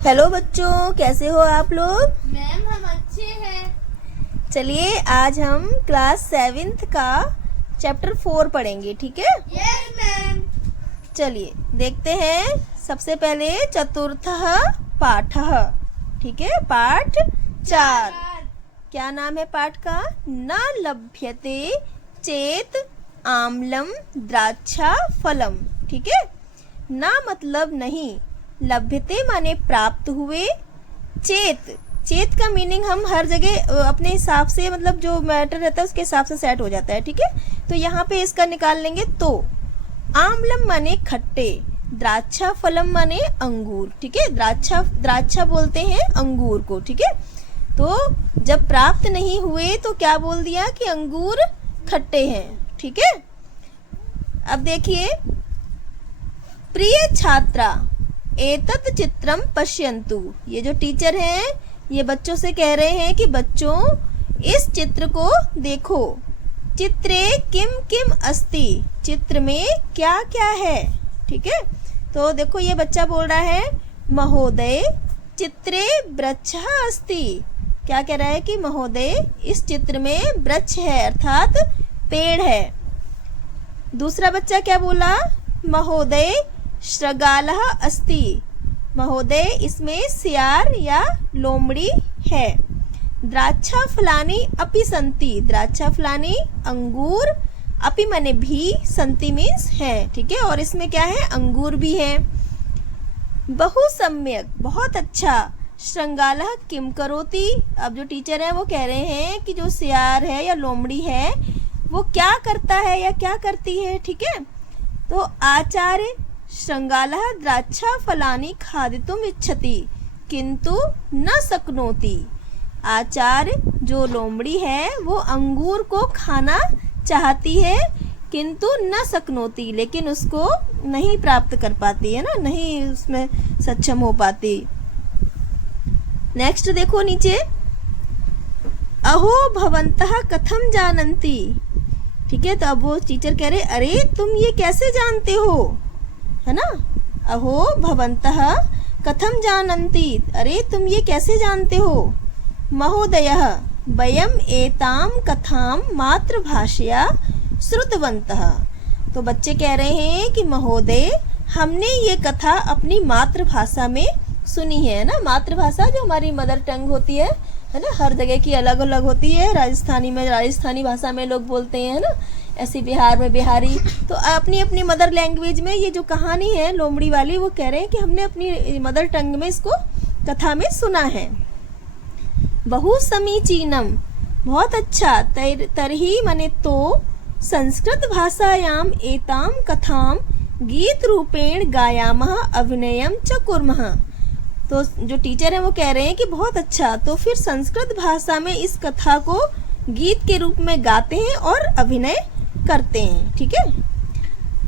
Hello बच्चों, कैसे हो आप लोग? मैम हम अच्छे हैं। चलिए आज हम क्लास 7th का चैप्टर 4 पढ़ेंगे, ठीक है? Yes ma'am. चलिए देखते हैं। सबसे पहले चतुर्थः पाठः, ठीक है? पाठ 4। क्या नाम है पाठ का? न लभ्यते चेत आम्लम द्राक्षा फलम, ठीक है? ना मतलब नहीं, लभ्यते माने प्राप्त हुए, चेत चेत का मीनिंग हम हर जगह अपने हिसाब से, मतलब जो मैटर रहता है उसके हिसाब से सेट हो जाता है, ठीक है? तो यहाँ पे इसका निकाल लेंगे। तो आम्लम माने खट्टे, द्राक्षा फलम माने अंगूर, ठीक है? द्राक्षा बोलते हैं अंगूर को, ठीक है? तो जब प्राप्त नहीं हुए तो क्या बोल दिया कि अंगूर खट्टे हैं, ठीक है? अब देखिए, प्रिय छात्रा एतत् चित्रम पश्यन्तु। ये जो टीचर हैं ये बच्चों से कह रहे हैं कि बच्चों इस चित्र को देखो। चित्रे किम किम अस्ति, चित्र में क्या क्या है, ठीक है? तो देखो ये बच्चा बोल रहा है महोदय चित्रे वृक्षः अस्ति। क्या कह रहा है कि महोदय इस चित्र में वृक्ष है, अर्थात पेड़ है। दूसरा बच्चा क्या बोला? महोदय श्रृगालः अस्ति, महोदय इसमें सियार या लोमड़ी है। द्राक्षा फलानी अपि संति, द्राक्षा फलानी अंगूर, अपि माने भी, संति मीन्स है, ठीक है? और इसमें क्या है? अंगूर भी है। बहु सम्यक बहुत अच्छा, श्रृंगालः किम करोति। अब जो टीचर है वो कह रहे हैं कि जो सियार है या लोमड़ी है वो क्या करता है या क्या करती है, ठीक है? तो आचार्य श्रृंगालः द्राक्षा फलानि खादितुम इच्छति किंतु न शक्नोति। आचार्य जो लोमड़ी है वो अंगूर को खाना चाहती है किंतु न शक्नोति, लेकिन उसको नहीं प्राप्त कर पाती है ना, नहीं उसमें सक्षम हो पाती। नेक्स्ट देखो नीचे, अहो भवन्तः कथम जानन्ति, ठीक है? तो अब वो टीचर कह रहे अरे तुम ये कैसे जानते हो, है ना? अहो भवन्तः कथम जानन्ति, अरे तुम ये कैसे जानते हो? महोदयः वयम एताम कथाम मातृभाषया श्रुतवन्तः। तो बच्चे कह रहे हैं कि महोदय हमने ये कथा अपनी मातृभाषा में सुनी है ना। मातृभाषा जो हमारी मदर टंग होती है ना, हर जगह की अलग अलग होती है। राजस्थानी में राजस्थानी भाषा में लोग बोलते हैं, है ना? ऐसे बिहार में बिहारी। तो अपनी अपनी मदर लैंग्वेज में ये जो कहानी है लोमड़ी वाली, वो कह रहे हैं कि हमने अपनी मदर टंग में इसको कथा में सुना है। बहु समीचीनम बहुत अच्छा, तरही माने तो संस्कृत भाषायाम एताम कथाम गीत रूपेण गायामः अभिनयम च कुर्मः। तो जो टीचर है वो कह रहे हैं कि बहुत अच्छा, तो फिर संस्कृत भाषा में इस कथा को गीत के रूप में गाते हैं और अभिनय करते हैं, ठीक है?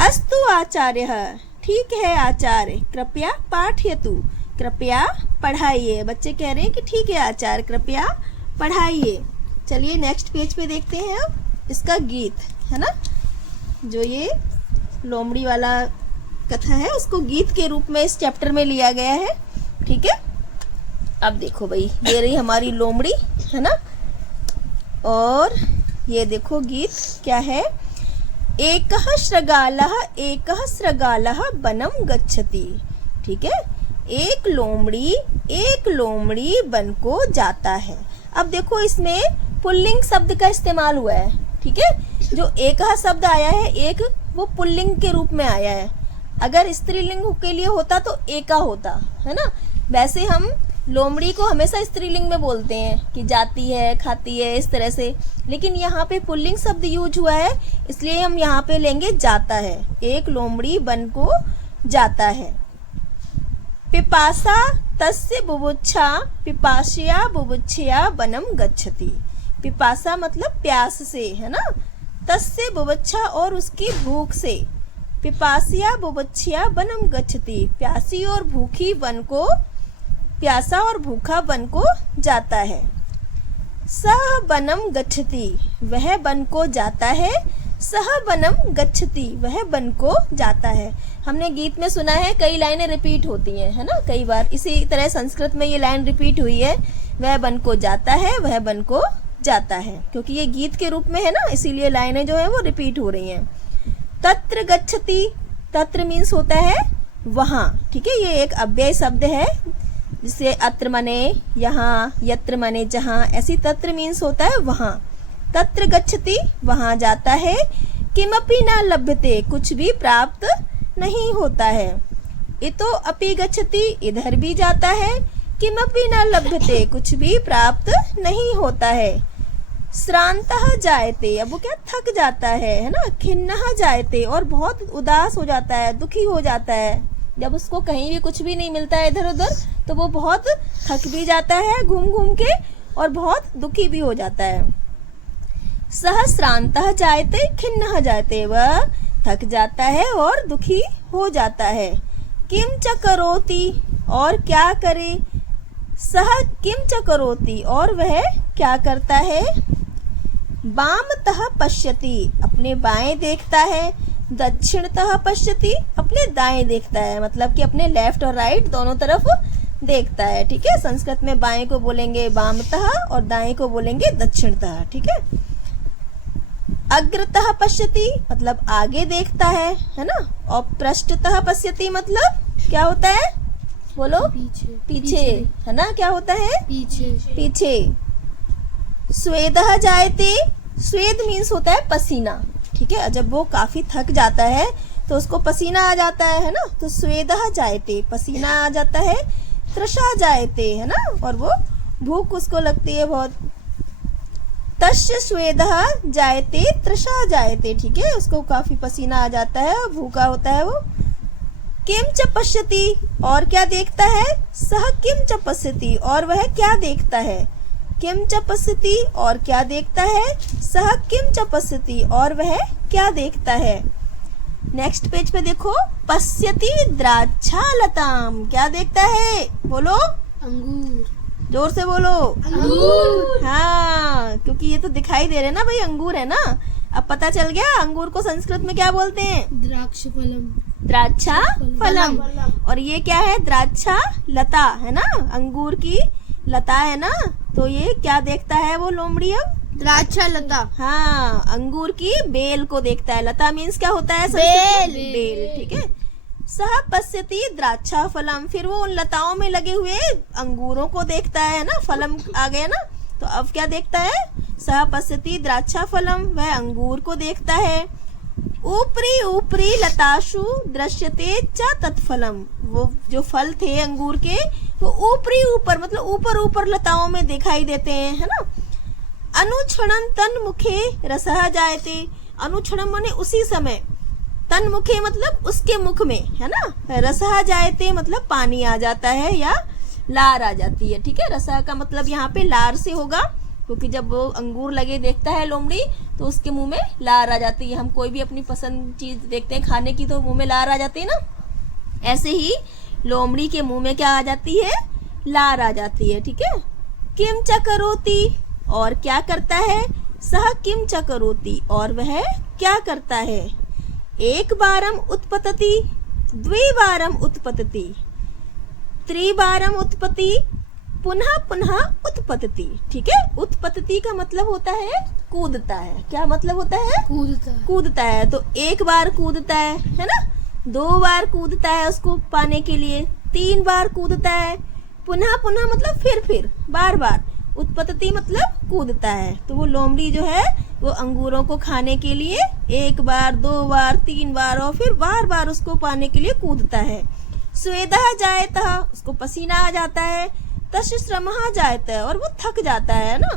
अस्तु आचार्यः, ठीक है आचार्य, कृपया पाठयतु, कृपया पढ़ाइए। बच्चे कह रहे हैं कि ठीक है आचार्य, कृपया पढ़ाइए। चलिए नेक्स्ट पेज पे देखते हैं अब इसका गीत, है ना? जो ये लोमड़ी वाला कथा है उसको गीत के रूप में इस चैप्टर में लिया गया है, ठीक है? अब देखो भाई, ये रही हमारी लोमड़ी, है ना? और ये देखो गीत क्या है। एकः श्रृगालः वनं गच्छति, ठीक है? एक लोमड़ी वन को जाता है। अब देखो इसमें पुल्लिंग शब्द का इस्तेमाल हुआ है, ठीक है? जो एकः शब्द आया है, एक वो पुल्लिंग के रूप में आया है। अगर स्त्रीलिंग के लिए होता तो एका होता, है ना? वैसे हम लोमड़ी को हमेशा स्त्रीलिंग में बोलते हैं कि जाती है, खाती है, इस तरह से। लेकिन यहाँ पे पुल्लिंग शब्द यूज हुआ है, इसलिए हम यहाँ पे लेंगे जाता है। एक लोमड़ी वन को जाता है। पिपासा तस्य बुभुक्षा पिपाशया बुभुक्षया वनम गच्छति। पिपासा मतलब प्यास से, है ना? तस्य बुभुक्षा और उसकी भूख से, पिपासिया बुभुक्षया वनम गच्छति, प्यासी और भूखी वन को, प्यासा और भूखा वन को जाता है। सह वनम गच्छति, वह वन को जाता है। सह वनम गच्छति, वह वन को जाता है। हमने गीत में सुना है कई लाइनें रिपीट होती हैं, है ना, कई बार। इसी तरह संस्कृत में ये लाइन रिपीट हुई है, वह वन को जाता है, वह वन को जाता है, क्योंकि ये गीत के रूप में है ना, इसीलिए लाइनें जो है वो रिपीट हो रही हैं। तत्र गच्छति, तत्र मीन्स होता है वहाँ, ठीक है, ये एक अव्यय शब्द है, जिसे अत्र मने यहाँ, यत्र मने जहाँ, ऐसी तत्र मीन्स होता है वहाँ। तत्र गच्छति, वहाँ जाता है। किमपि न लभ्यते, कुछ भी प्राप्त नहीं होता है। इतो अपि गच्छति, इधर भी जाता है। किमपि न लभ्यते, कुछ भी प्राप्त नहीं होता है। श्रान्तः जायते, अब वो क्या थक जाता है ना। खिन्नः जायते, और बहुत उदास हो जाता है, दुखी हो जाता है। जब उसको कहीं भी कुछ भी नहीं मिलता है इधर उधर, तो वो बहुत थक भी जाता है घूम घूम के, और बहुत दुखी भी हो जाता है। सह श्रान्तः जायते खिन्नः जायते, वह थक जाता है और दुखी हो जाता है। किम च करोति, और क्या करे। सह किम च करोति, और वह क्या करता है। वामतः पश्यति, अपने बाएं देखता है। दक्षिणतः पश्यति, अपने दाएं देखता है, मतलब कि अपने लेफ्ट और राइट दोनों तरफ देखता है, ठीक है। संस्कृत में बाएं को बोलेंगे वामतः और दाएं को बोलेंगे दक्षिणतः, ठीक है। अग्रतः पश्यति, मतलब आगे देखता है ना। और पृष्ठतः पश्यति, मतलब क्या होता है, बोलो। पीछे, है ना, क्या होता है, पीछे। स्वेदः जायते, स्वेद मीन्स होता है पसीना, ठीक है। जब वो काफी थक जाता है तो उसको पसीना आ जाता है ना, तो स्वेदः जायते, पसीना आ जाता है। तृषा जायते, है ना, और वो भूख उसको लगती है बहुत। तस्य स्वेदः जायते तृषा जायते, ठीक है, उसको काफी पसीना आ जाता है, भूखा होता है वो। किम च पश्यति, और क्या देखता है। सह किम च पश्यति, और वह क्या देखता है। किम च पश्यति, और क्या देखता है। सह किम च पश्यति, और वह क्या देखता है। नेक्स्ट पेज पे देखो। पश्यति द्राक्षालताम, क्या देखता है, बोलो। अंगूर, जोर से बोलो। अंगूर। हाँ, क्योंकि ये तो दिखाई दे रहे ना भाई, अंगूर है ना। अब पता चल गया अंगूर को संस्कृत में क्या बोलते हैं। द्राक्ष फलम, द्राक्षा फलम। और ये क्या है, द्राक्षा लता, है ना, अंगूर की लता है ना। तो ये क्या देखता है वो लोमड़ी, अब द्राक्षा लता। हाँ, अंगूर की बेल को देखता है। लता मीन्स क्या होता है, बेल। बेल, ठीक है। सह पश्यति द्राक्षा फलम, फिर वो उन लताओं में लगे हुए अंगूरों को देखता है ना, फलम आ गया ना। तो अब क्या देखता है, सह पश्यति द्राक्षा फलम, वह अंगूर को देखता है। ऊपरी ऊपरी लताशु दृश्यते च तत्फलम, वो जो फल थे अंगूर के वो ऊपरी ऊपर, मतलब ऊपर ऊपर लताओं में दिखाई देते हैं, है ना। अनुक्षणं तन मुखे रसः जायते, अनुक्षणं माने उसी समय, तन मुखे मतलब उसके मुख में, है ना। रसः जायते मतलब पानी आ जाता है या लार आ जाती है, ठीक है। रसः का मतलब यहाँ पे लार से होगा, क्योंकि जब वो अंगूर लगे देखता है लोमड़ी तो उसके मुंह में लार आ जाती है। हम कोई भी अपनी पसंद चीज देखते हैं खाने की तो मुंह में लार आ जाती है ना, ऐसे ही लोमड़ी के मुंह में क्या आ जाती है, लार आ जाती है, ठीक है। किम च करोति, और क्या करता है। सह किम च करोति, और वह क्या करता है। एक बारम उत्पतति, द्विबारम उत्पतति, त्रिबारम उत्पत्ति, पुनः पुनः उत्पतति, ठीक है। उत्पतति का मतलब होता है कूदता है। क्या मतलब होता है, कूदता है। तो एक बार कूदता है ना, 2 बार कूदता है उसको पाने के लिए, 3 बार कूदता है, पुनः पुनः मतलब फिर बार बार। उत्पतति मतलब कूदता है। तो वो लोमड़ी जो है वो अंगूरों को खाने के लिए 1 बार 2 बार 3 बार और फिर बार बार उसको पाने के लिए कूदता है। स्वेदः जायतः, उसको पसीना आ जाता है। तस्य श्रमः जायतः, और वो थक जाता है ना।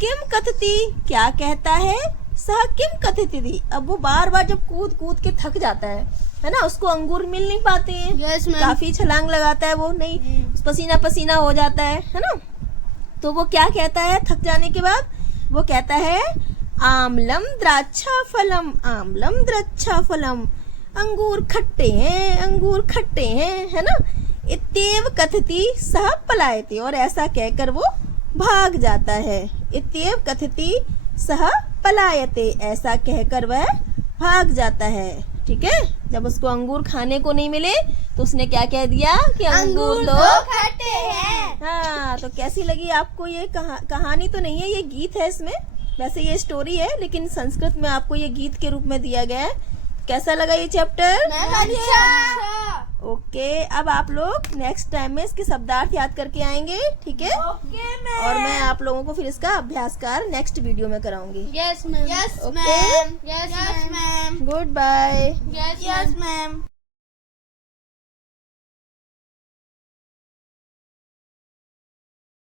किम कथति, क्या कहता है। सह किम कथति, अब वो बार बार जब कूद कूद के थक जाता है ना, उसको अंगूर मिल नहीं पाते हैं। काफी छलांग लगाता है वो, नहीं पसीना पसीना हो जाता है ना। तो वो क्या कहता है थक जाने के बाद, वो कहता है आम्लम द्राक्षा फलम, आम्लम द्राक्षा फलम, अंगूर खट्टे हैं, अंगूर खट्टे हैं, है ना। इत्येव कथति सह पलायते, और ऐसा कहकर वो भाग जाता है। इत्येव कथति सह पलायते, ऐसा कहकर वह भाग जाता है। ठीक है, जब उसको अंगूर खाने को नहीं मिले तो उसने क्या कह दिया कि अंगूर तो खट्टे हैं। हाँ, तो कैसी लगी आपको ये कहानी तो नहीं है, ये गीत है इसमें। वैसे ये स्टोरी है लेकिन संस्कृत में आपको ये गीत के रूप में दिया गया है। कैसा लगा ये चैप्टर? अच्छा। ओके, अब आप लोग नेक्स्ट टाइम में इसके शब्दार्थ याद करके आएंगे। ठीक है, ओके मैम। और मैं आप लोगों को फिर इसका अभ्यासकार नेक्स्ट वीडियो में कराऊंगी। Yes ma'am. Yes Okay. Ma'am. Yes ma'am. Goodbye. Yes ma'am.